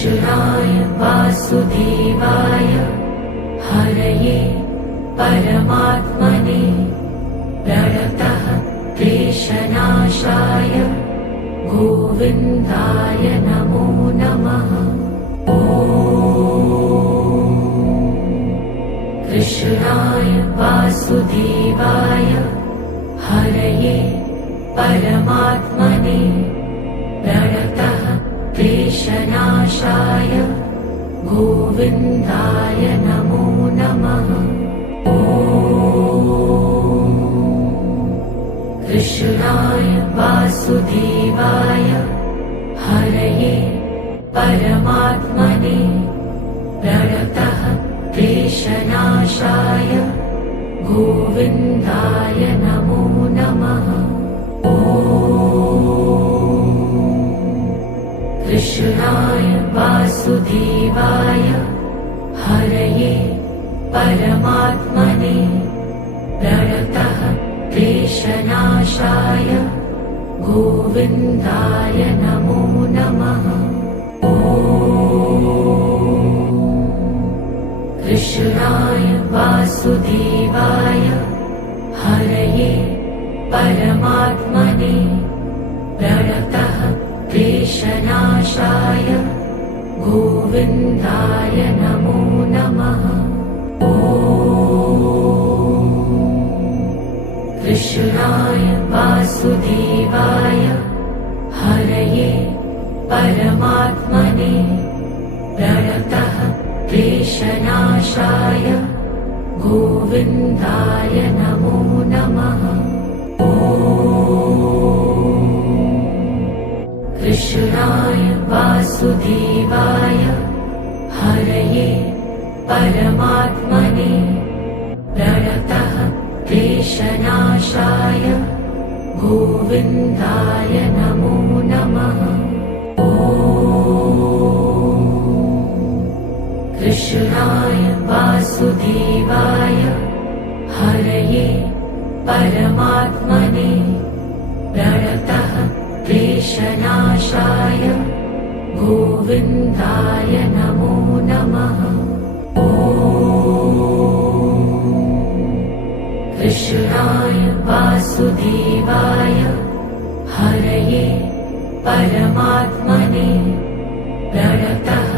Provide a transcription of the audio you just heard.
कृष्णाय वासुदेवाय हरये परमात्मने प्रणतः क्लेशनाशाय गोविन्दाय नमो नमः। कृष्णाय वासुदेवाय हरये परमात्मने प्रणतः क्लेशनाशाय गोविन्दाय नमो नमः। कृष्णाय वासुदेवाय हरये परमात्मने प्रणतः क्लेशनाशाय गोविन्दाय नमो नमः। कृष्णाय वासुदेवाय हरये परमात्मने प्रणतः क्लेशनाशाय गोविन्दाय नमो नमः। कृष्णाय वासुदेवाय हरये परमात्मने प्रणतः क्लेशनाशाय गोविन्दाय नमो नमः। कृष्णाय वासुदेवाय हरये परमात्मने प्रणतः क्लेशनाशाय गोविन्दाय नमो नमः। कृष्णाय वासुदेवाय हरये परमात्मने प्रणतः क्लेशनाशाय गोविन्दाय नमो नमः। कृष्णाय वासुदेवाय हरये परमात्मने प्रणतः क्लेशनाशाय गोविन्दाय नमो नमः। कृष्णाय वासुदेवाय हरये परमात्मने प्रणतः